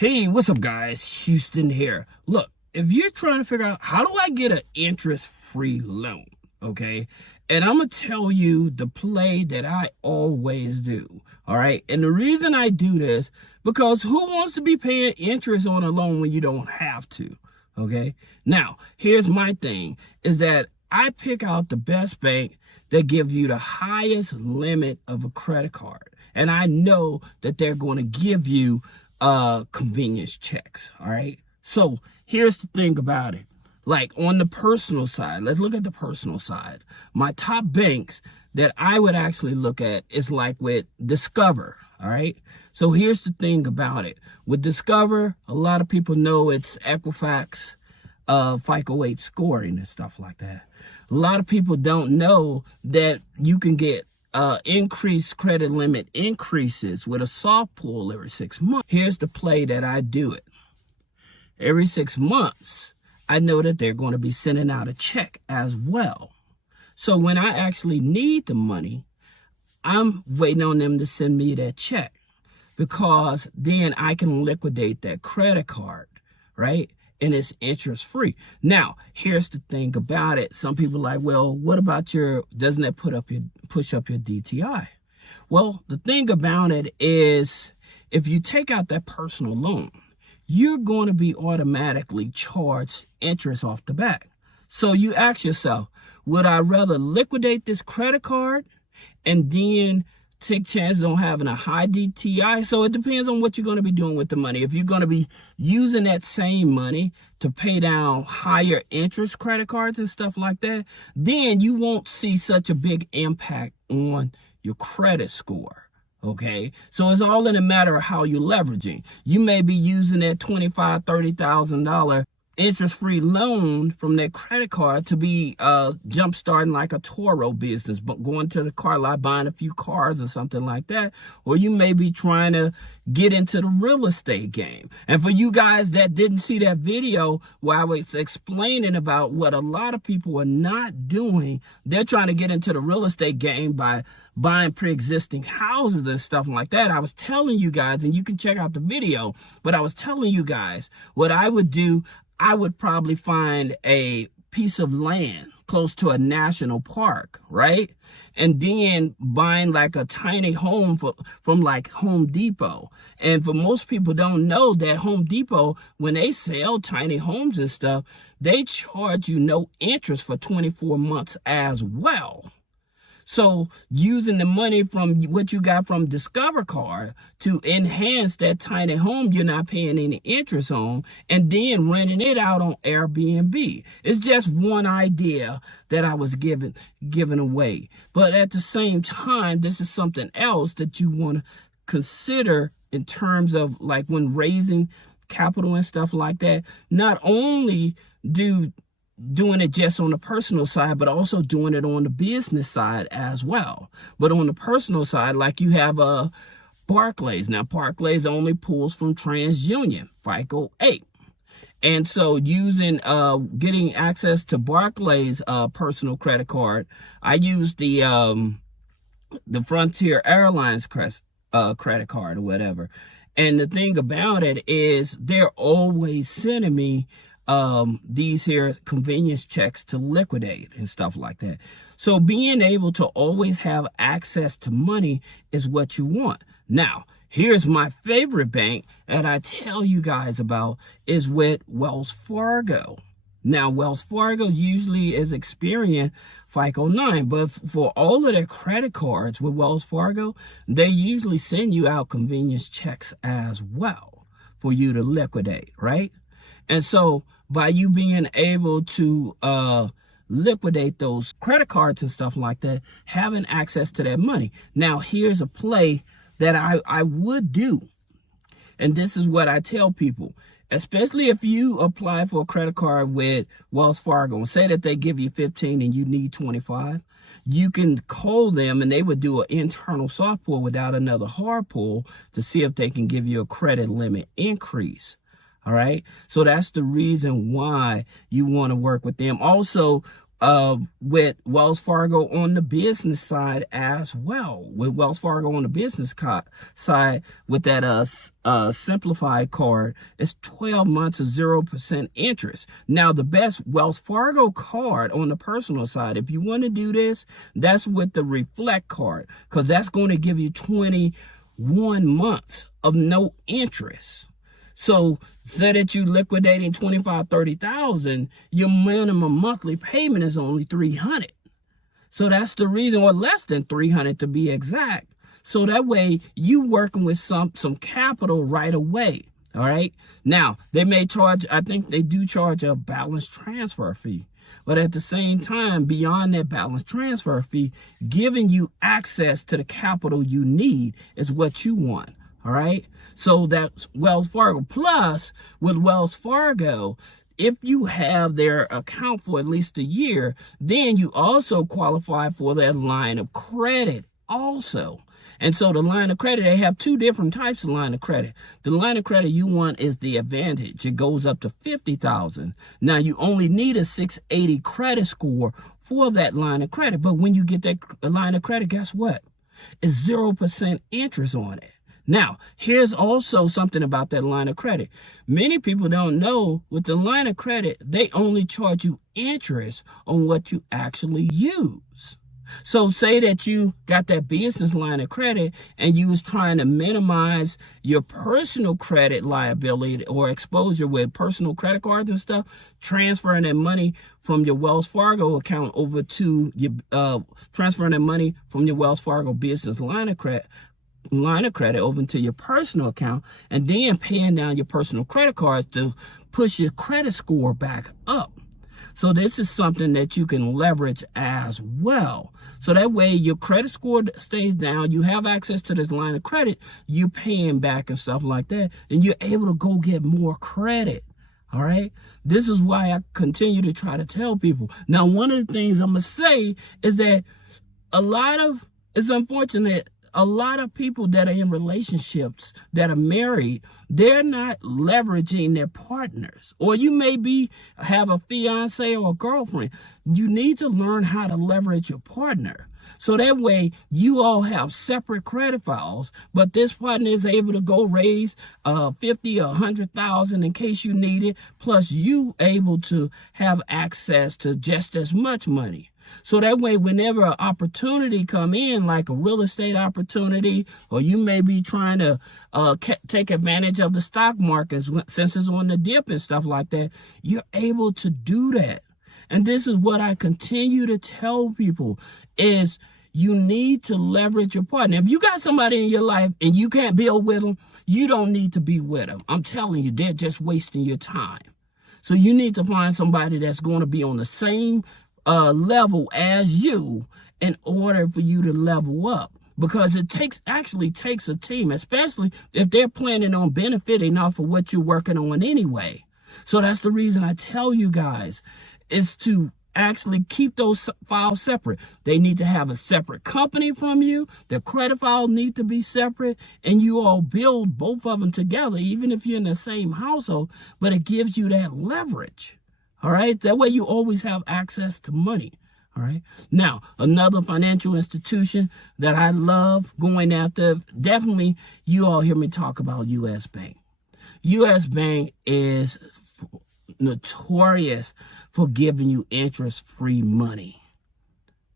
Hey, what's up, guys? Houston here. Look, if you're trying to figure out how do I get an interest-free loan, okay? And I'm going to tell you the play that I always do, all right? And the reason I do this, because who wants to be paying interest on a loan when you don't have to, okay? Now, here's my thing, is that I pick out the best bank that gives you the highest limit of a credit card. And I know that they're going to give you convenience checks. All right. So here's the thing about it. Like on the personal side, let's look at the personal side. My top banks that I would actually look at is like with Discover. All right. So here's the thing about it. With Discover, a lot of people know it's Equifax, FICO 8 scoring and stuff like that. A lot of people don't know that you can get increased credit limit increases with a soft pull every 6 months. Here's the play that I do it. Every 6 months, I know that they're going to be sending out a check as well. So when I actually need the money, I'm waiting on them to send me that check, because then I can liquidate that credit card, right? And it's interest free. Now, here's the thing about it. Some people are like, well, what about doesn't that push up your DTI? Well, the thing about it is, if you take out that personal loan, you're going to be automatically charged interest off the back. So you ask yourself, would I rather liquidate this credit card and then take chances on having a high DTI? So it depends on what you're going to be doing with the money. If you're going to be using that same money to pay down higher interest credit cards and stuff like that, then you won't see such a big impact on your credit score. Okay, so it's all in a matter of how you're leveraging. You may be using that $25,000, $30,000 interest-free loan from that credit card to be jump-starting like a Toro business, but going to the car lot, buying a few cars or something like that. Or you may be trying to get into the real estate game. And for you guys that didn't see that video where I was explaining about what a lot of people are not doing, they're trying to get into the real estate game by buying pre-existing houses and stuff like that. I was telling you guys, and you can check out the video, but I was telling you guys what I would do. I would probably find a piece of land close to a national park, right? And then buying like a tiny home from like Home Depot. And for most people don't know that Home Depot, when they sell tiny homes and stuff, they charge you no interest for 24 months as well. So using the money from what you got from Discover card to enhance that tiny home you're not paying any interest on, and then renting it out on Airbnb. It's just one idea that I was giving away. But at the same time, this is something else that you want to consider in terms of like when raising capital and stuff like that. Not only doing it just on the personal side, but also doing it on the business side as well. But on the personal side, like you have Barclays. Now, Barclays only pulls from TransUnion, FICO 8. And so getting access to Barclays personal credit card, I use the Frontier Airlines credit card or whatever. And the thing about it is they're always sending me these here convenience checks to liquidate and stuff like that. So being able to always have access to money is what you want. Now, here's my favorite bank that I tell you guys about is with Wells Fargo. Now, Wells Fargo usually is Experian FICO 9, but for all of their credit cards with Wells Fargo, they usually send you out convenience checks as well for you to liquidate, right? And so by you being able to liquidate those credit cards and stuff like that, having access to that money. Now, here's a play that I would do. And this is what I tell people, especially if you apply for a credit card with Wells Fargo and say that they give you 15 and you need 25, you can call them and they would do an internal soft pull without another hard pull to see if they can give you a credit limit increase. All right. So that's the reason why you want to work with them. Also, with Wells Fargo on the business side as well. With Wells Fargo on the business side, with that simplified card, it's 12 months of 0% interest. Now, the best Wells Fargo card on the personal side, if you want to do this, that's with the Reflect card, because that's going to give you 21 months of no interest. So say that you liquidating 25, 30,000, your minimum monthly payment is only 300. So that's the reason, or less than 300 to be exact. So that way you working with some capital right away. All right. Now they may charge, I think they do charge a balance transfer fee, but at the same time, beyond that balance transfer fee, giving you access to the capital you need is what you want. All right. So that's Wells Fargo. Plus, with Wells Fargo, if you have their account for at least a year, then you also qualify for that line of credit also. And so the line of credit, they have two different types of line of credit. The line of credit you want is the Advantage. It goes up to $50,000. Now, you only need a 680 credit score for that line of credit. But when you get that line of credit, guess what? It's 0% interest on it. Now, here's also something about that line of credit. Many people don't know with the line of credit, they only charge you interest on what you actually use. So say that you got that business line of credit and you was trying to minimize your personal credit liability or exposure with personal credit cards and stuff, transferring that money from your Wells Fargo account over to your, transferring that money from your Wells Fargo business line of credit over into your personal account, and then paying down your personal credit cards to push your credit score back up. So this is something that you can leverage as well. So that way your credit score stays down, you have access to this line of credit, you're paying back and stuff like that, and you're able to go get more credit. All right. This is why I continue to try to tell people. Now, one of the things I'm going to say is that it's unfortunate, a lot of people that are in relationships that are married, they're not leveraging their partners. Or you may have a fiance or a girlfriend. You need to learn how to leverage your partner. So that way you all have separate credit files, but this partner is able to go raise 50 or 100,000 in case you need it. Plus you able to have access to just as much money. So that way, whenever an opportunity come in, like a real estate opportunity, or you may be trying to take advantage of the stock market since it's on the dip and stuff like that, you're able to do that. And this is what I continue to tell people is you need to leverage your partner. If you got somebody in your life and you can't build with them, you don't need to be with them. I'm telling you, they're just wasting your time. So you need to find somebody that's going to be on the same level as you in order for you to level up, because it actually takes a team, especially if they're planning on benefiting off of what you're working on anyway. So that's the reason I tell you guys is to actually keep those files separate. They need to have a separate company from you. The credit file need to be separate, and you all build both of them together, even if you're in the same household, but it gives you that leverage. All right. That way you always have access to money. All right. Now, another financial institution that I love going after, definitely you all hear me talk about U.S. Bank. U.S. Bank is notorious for giving you interest-free money.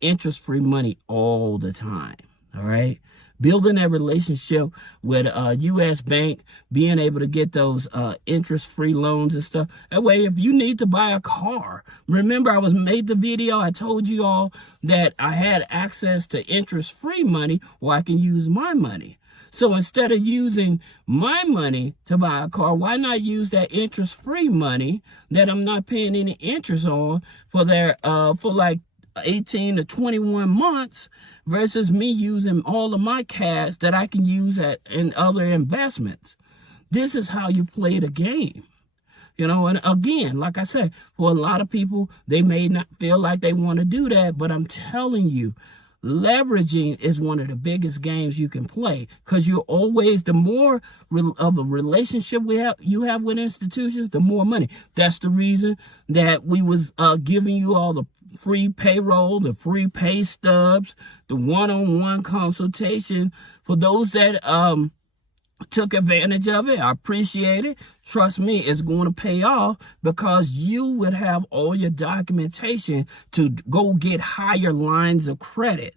Interest-free money all the time. All right. Building that relationship with U.S. Bank, being able to get those interest-free loans and stuff. That way, if you need to buy a car, remember I made the video, I told you all that I had access to interest-free money, or I can use my money. So instead of using my money to buy a car, why not use that interest-free money that I'm not paying any interest on for like 18 to 21 months versus me using all of my cash that I can use in other investments. This is how you play the game. You know, and again, like I said, for a lot of people, they may not feel like they want to do that, but I'm telling you, leveraging is one of the biggest games you can play, because you're always, the more of a relationship you have with institutions, the more money. That's the reason that we was giving you all the free payroll, the free pay stubs, the one-on-one consultation for those that took advantage of it. I appreciate it. Trust me, it's going to pay off, because you would have all your documentation to go get higher lines of credit.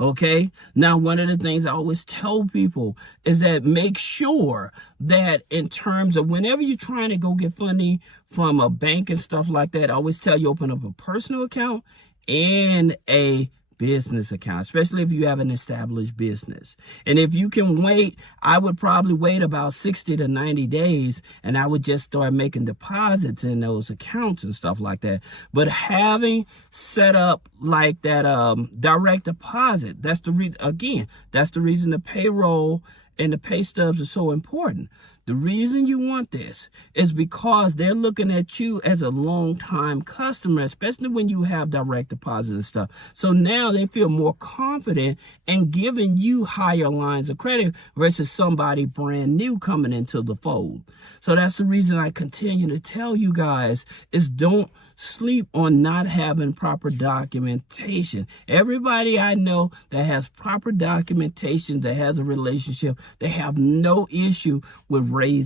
Okay. Now, one of the things I always tell people is that make sure that in terms of whenever you're trying to go get funding from a bank and stuff like that, I always tell you open up a personal account and a business account, especially if you have an established business. And if you can wait, I would probably wait about 60 to 90 days, and I would just start making deposits in those accounts and stuff like that. But having set up like that direct deposit, that's the reason the payroll and the pay stubs are so important. The reason you want this is because they're looking at you as a long-time customer, especially when you have direct deposit and stuff. So now they feel more confident in giving you higher lines of credit versus somebody brand new coming into the fold. So that's the reason I continue to tell you guys is don't sleep on not having proper documentation. Everybody I know that has proper documentation, that has a relationship, they have no issue with raising